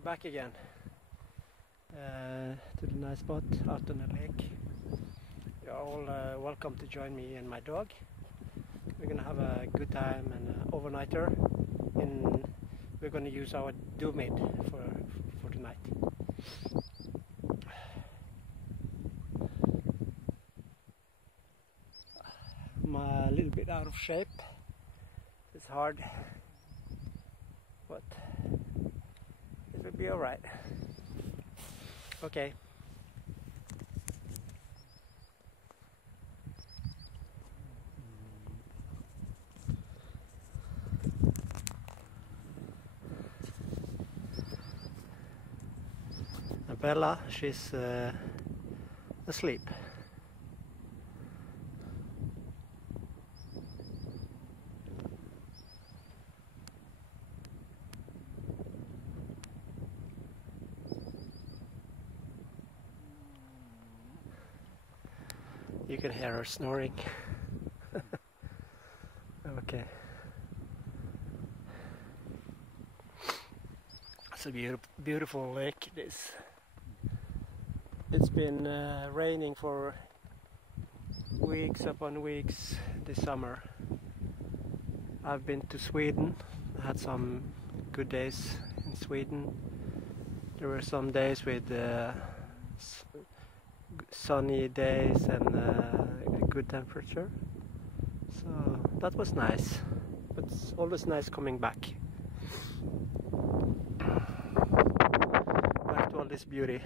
we're back again to the nice spot out on the lake. You're all welcome to join me and my dog. We're gonna have a good time and an overnighter. We're gonna use our duomid for tonight. I'm a little bit out of shape. It's hard, but it will be all right. Okay. Bella, she's asleep. You can hear her snoring. Okay. It's a beautiful lake. It's been raining for weeks upon weeks this summer. I've been to Sweden. I had some good days in Sweden. There were some days with sunny days and a good temperature. So that was nice. But it's always nice coming back. Back to all this beauty.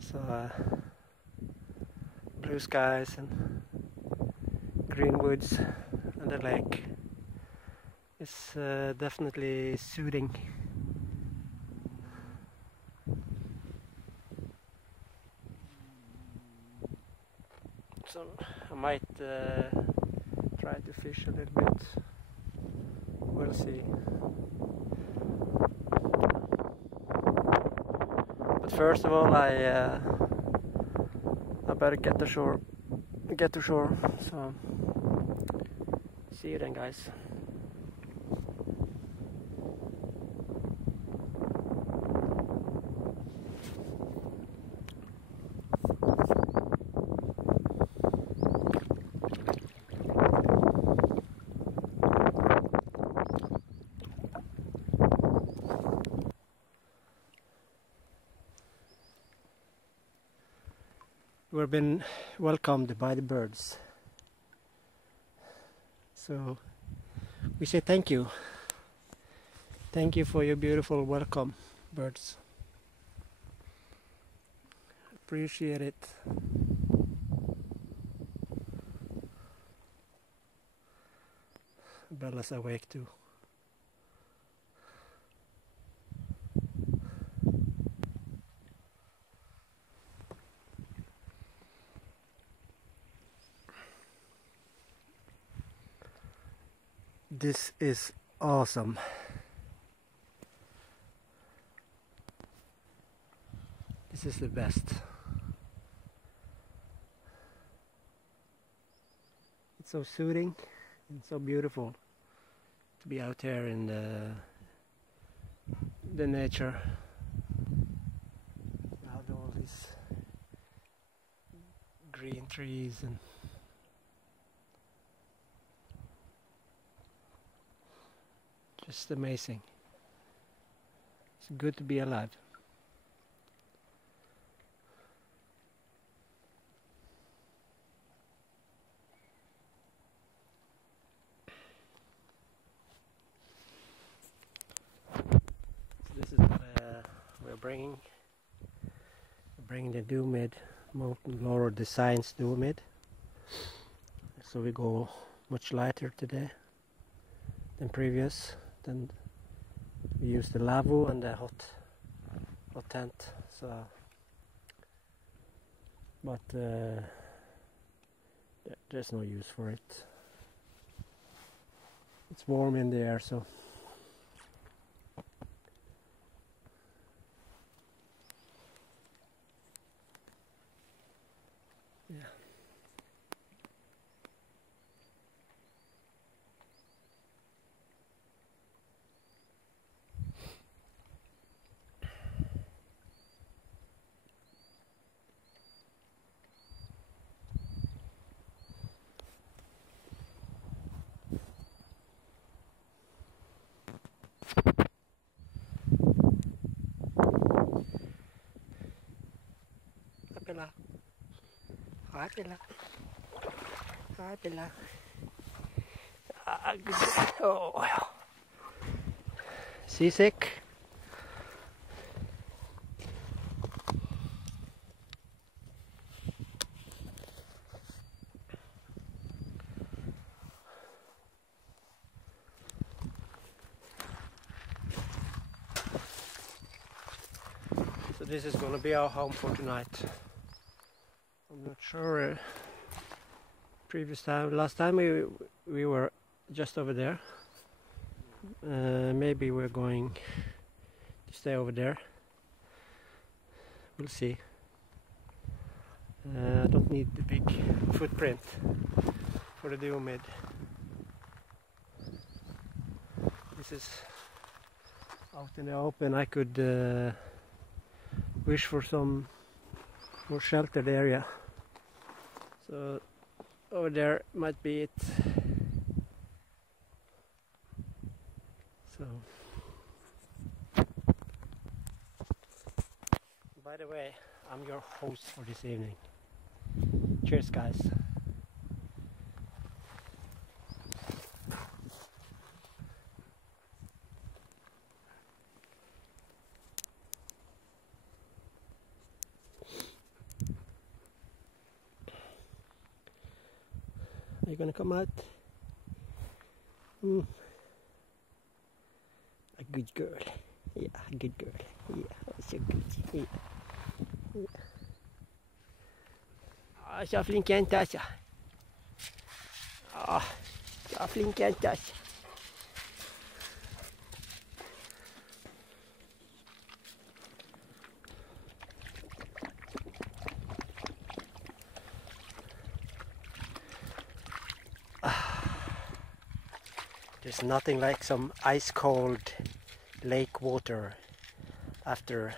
So blue skies and green woods and the lake is definitely soothing. So I might try to fish a little bit. We'll see. But first of all, I better get to shore. So see you then, guys. We've been welcomed by the birds, so we say thank you. Thank you for your beautiful welcome, birds. Appreciate it. Bella's awake too. This is awesome. This is the best. It's so soothing and so beautiful to be out here in the nature. Now all these green trees and just amazing. It's good to be alive. So this is what we're bringing. We're bringing the duomid, Molten Laurel Designs duomid. So we go much lighter today than previous. Then we use the lavu and the hot tent. So, but there's no use for it. It's warm in the air, so yeah. ไปละหายไปละหายไปละoh seasick. So this is going to be our home for tonight. I'm not sure. Last time we were just over there. Maybe we're going to stay over there. We'll see. I don't need the big footprint for the duomid. This is out in the open. I could wish for some more sheltered area. So over there might be it. So, by the way, I'm your host for this evening. Cheers, guys. Are you gonna come out? A good girl. Yeah, a good girl. Yeah, so good. Yeah. Ja, så flink jente alltså. Ja, så flink jente alltså. There's nothing like some ice cold lake water after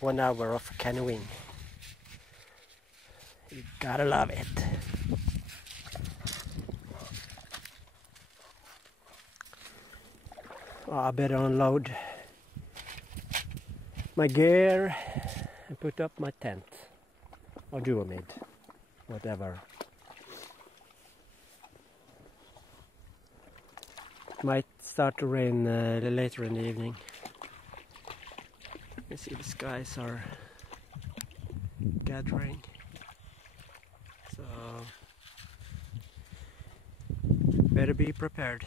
1 hour of canoeing. You gotta love it. Oh, I better unload my gear and put up my tent or duomid, whatever. Might start to rain later in the evening. You see the skies are gathering, so better be prepared.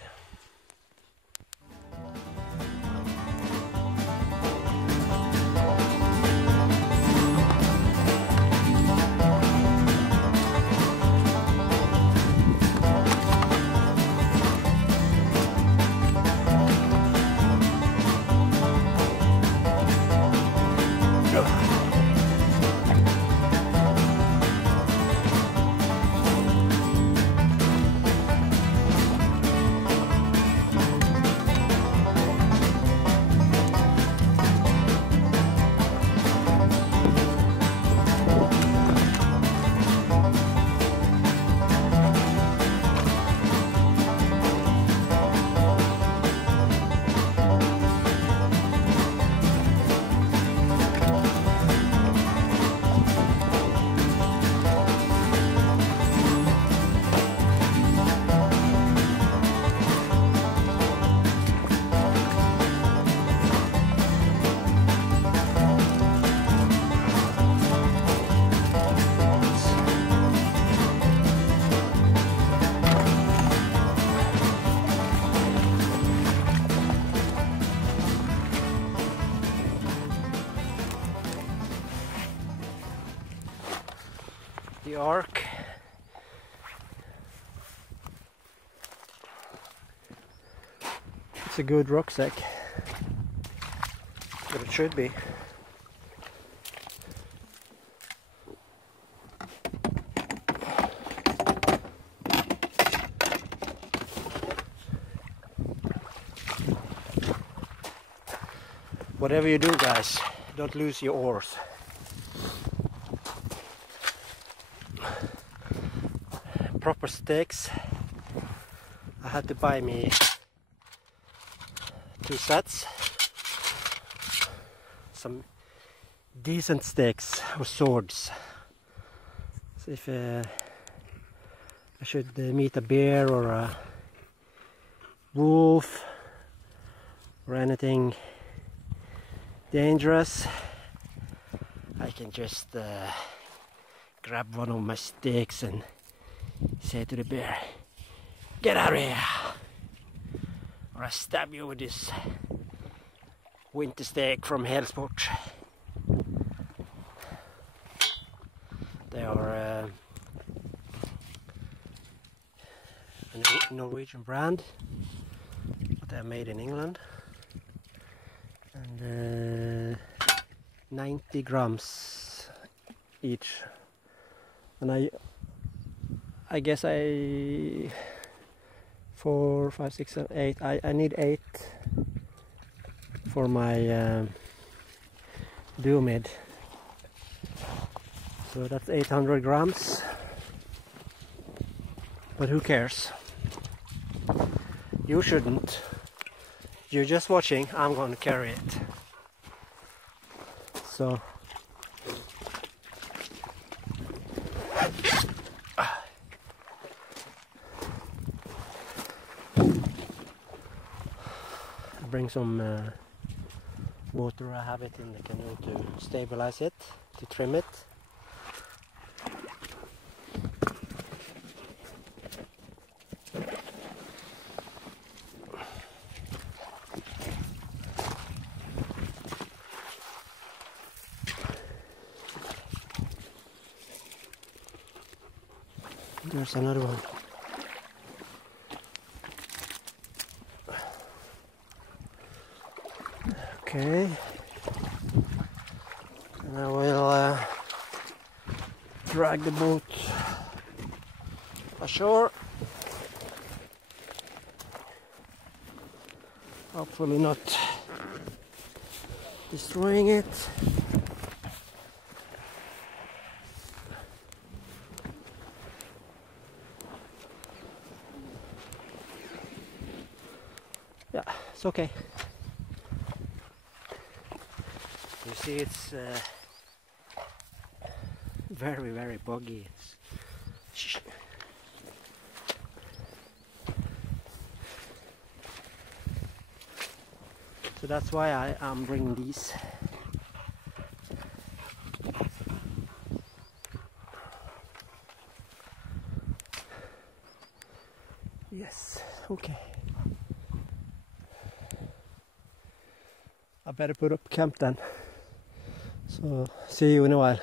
The ark. It's a good rucksack, but it should be. Whatever you do, guys, don't lose your oars. Proper stakes. I had to buy me 2 sets. Some decent stakes or swords. So if I should meet a bear or a wolf or anything dangerous, I can just grab one of my sticks and say to the bear, "Get out of here!" Or I stab you with this winter steak from Hellsport. They are a Norwegian brand, but they are made in England, and 90 grams each. And I guess 4, 5, 6, 7, 8. I need 8 for my duomid. So that's 800 grams. But who cares? You shouldn't. You're just watching. I'm going to carry it. So bring some water. I have it in the canoe to stabilize it, to trim it. There's another one. Okay, and I will drag the boat ashore. Hopefully not destroying it. Yeah, it's okay. You see, it's very, very boggy. So that's why I am bringing these. Yes, okay. I better put up camp then. So see you in a while.